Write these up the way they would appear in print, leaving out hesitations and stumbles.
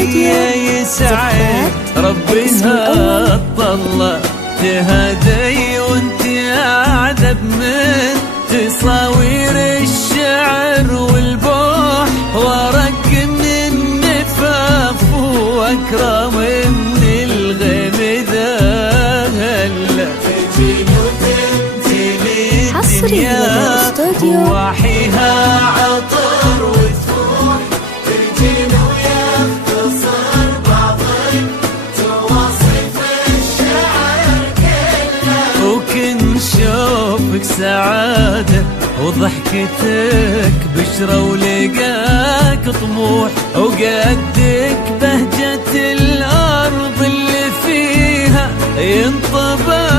هدية يسعد ربها طلع تهدي وانت اعذب من تصاوير الشعر والبوح ورق من النفاف واكرم من الغيم ذا هلا حصريا استوديو وحيها عطر وتروح تجينا ويختصر بعضك توصف الشعر كله وكن شوفك سعادة وضحكتك بشرة ولقاك طموح وقدك بهجة الأرض اللي فيها ينطبع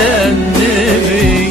النبي.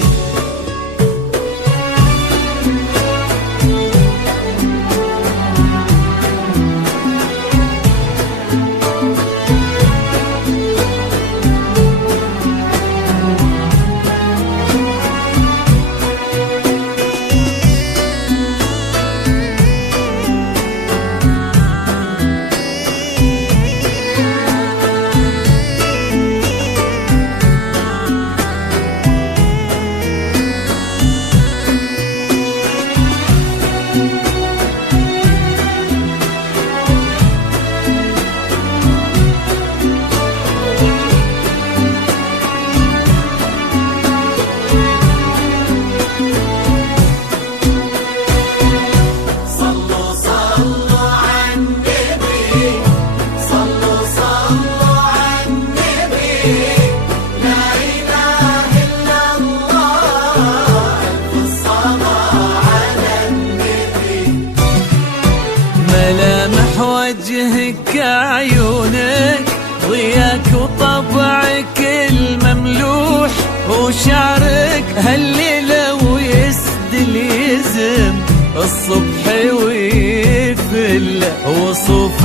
ملامح وجهك عيونك ضياك وطبعك المملوح وشعرك هالليلة ويسدل يزم الصبح ويفل وصوف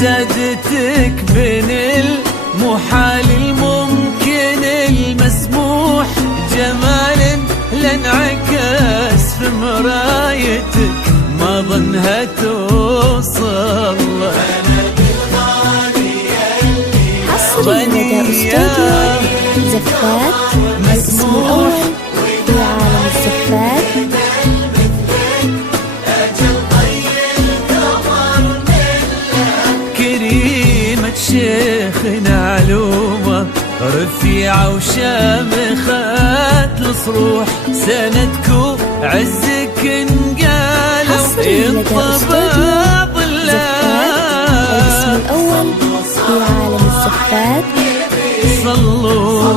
زادتك بين المحال الممكن المسموح جمال لانعكس في مرايتك ما ظنها توصل حصريا لدى استوديو زفات الاسم الأول في عالم الزفات. كريمة شيخنا علومة رفيعة وشامخات الصروح سندكو عزك انقالوا ينطبع الاسم الأول في عالم الزفات. صلوا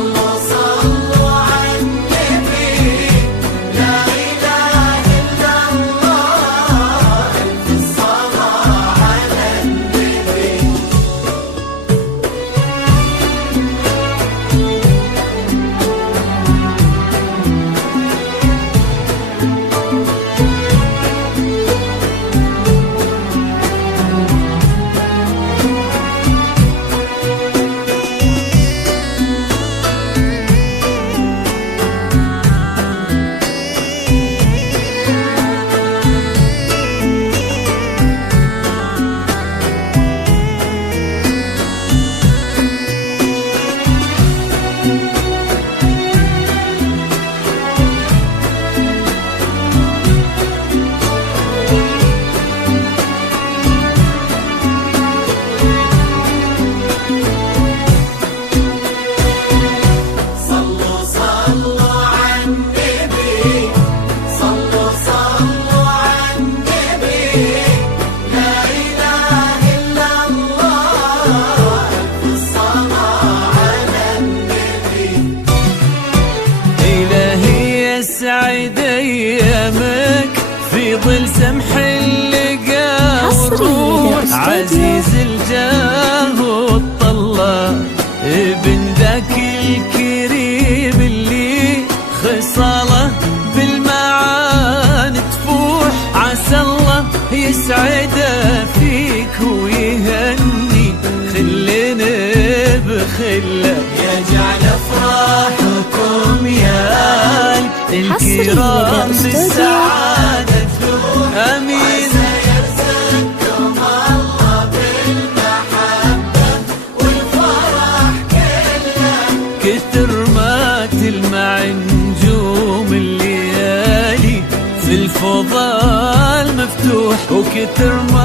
سعيد ايامك في ظل سمح اللقا والروح عزيز الجاه والطلة ابن ذاك الكريم اللي خصاله بالمعاني تفوح عسى الله يسعده فيك غرام بالسعادة آمين. كتر ما تلمع نجوم الليالي في الفضاء المفتوح، وكتر ما